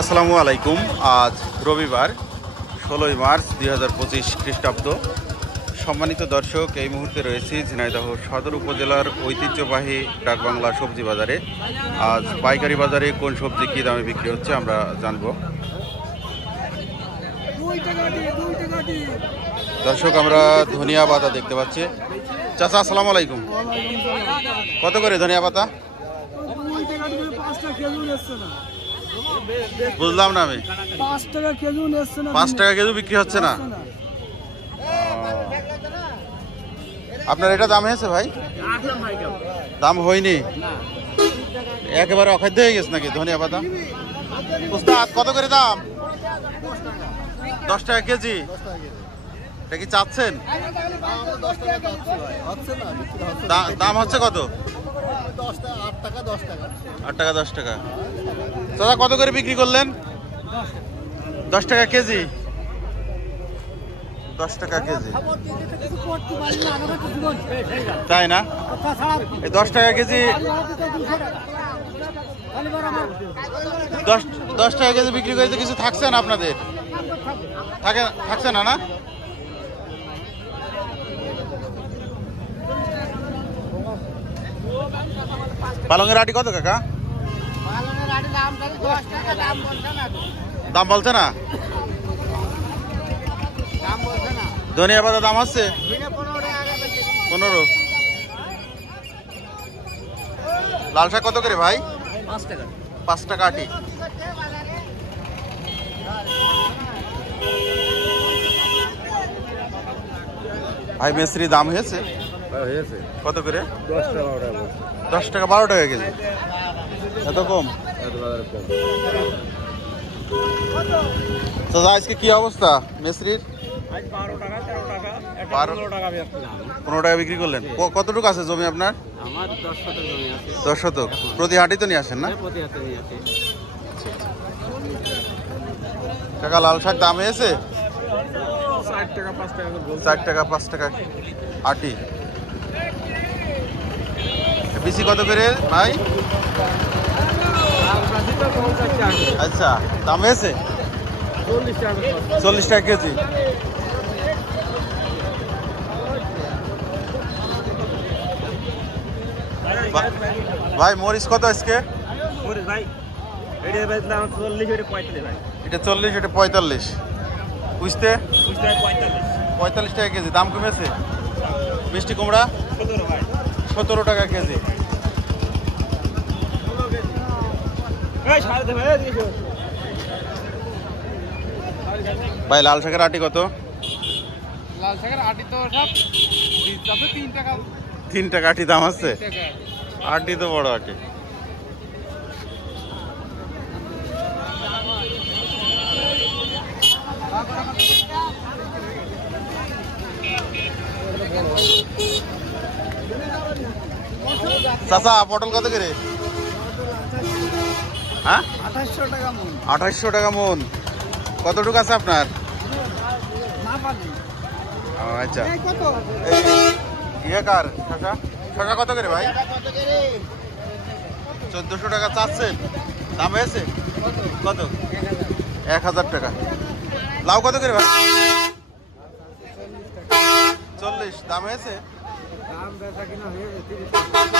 আসসালামু আলাইকুম। আজ রবিবার 16 মার্চ 2025 খ্রিস্টাব্দ। সম্মানিত দর্শক, এই মুহূর্তে রয়েছি ঝিনাইদহ সদর উপজেলার ঐতিহ্যবাহী ডাকবাংলা সবজি বাজারে। আজ পাইকারি বাজারে কোন সবজি কী দামে বিক্রি হচ্ছে আমরা জানব। দর্শক, আমরা ধনিয়া পাতা দেখতে পাচ্ছি। চাচা আসসালামু আলাইকুম। কত করে ধনিয়া পাতা? বুঝলাম না আমি। 5 টাকা কেজি নিচ্ছে না। 5 টাকা কেজি বিক্রি হচ্ছে না। আপনার এটা দাম হয়েছে ভাই? দাম হয়নি, একেবারে অখাদ্য হয়ে গেছে নাকি ধনিয়া পাতা? উস্তাদ কত করে দাম? 10 টাকা কেজি। এটা কি চাচ্ছেন? দাম হচ্ছে কত? 8 টাকা 10 টাকা। দাদা কত করে বিক্রি করলেন? 10 টাকা কেজি। 10 টাকা কেজি, তাই না? এই 10 টাকা কেজি, 10 টাকা কেজি বিক্রি করে কিছু থাকছে না আপনাদের? থাকছে না? পালংয়ের আটি কত কাকা? দাম বলছে না? ধনিয়া পাতা দাম হচ্ছে 15। লাল শাক কত করে ভাই? 5 টাকা। 5 টাকা আটি। ভাই মেসরি দাম হয়েছে কত করে? 10 টাকা 12 টাকা কেজি। এত কম? তো আজকে কি অবস্থা মেসরির? 15 টাকা বিক্রি করলেন। কতটুকু আছে জমি আপনার? 10 শতক। প্রতি হাটই তো নিয়ে আসেন না? কাকা লাল শাক দাম হয়েছে 4 টাকা 5 টাকা আটি। বিসি কত করে ভাই? আচ্ছা, দাম হয়েছে 40 টাকা কেজি। ভাই মরিচ কত আজকে? এটা 40, এটা 45। বুঝতে 45 টাকা কেজি। দাম কমেছে? মিষ্টি কুমড়া 17 টাকা কেজি। ভাই লাল শাকের আটি কত? লাল শাকের আটি তো সব 3 টাকা। 3 টাকা আটি দাম আছে? আটি তো বড় আটি। চাচা পটল কত করে? হ্যাঁ, 2800 টাকা মন। 2800 টাকা মন। কতটুকু আছে আপনার? আচ্ছা, কার শশা? শশা কত করে ভাই? 1400 টাকা চাচ্ছেন। দাম হয়েছে কত? 1000 টাকা। লাউ কত করে ভাই? 40। দাম হয়েছে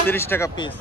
30 টাকা পিস।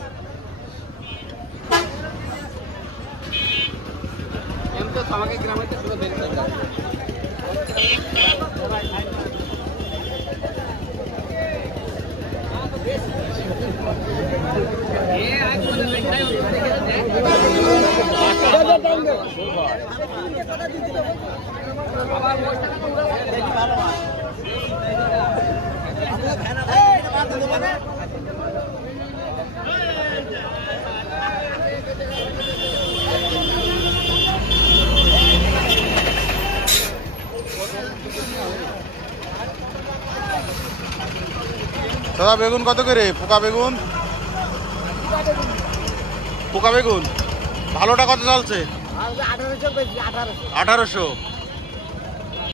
দাদা বেগুন কত করে? পোকা বেগুন ভালোটা কত চলছে? 1800। 1800।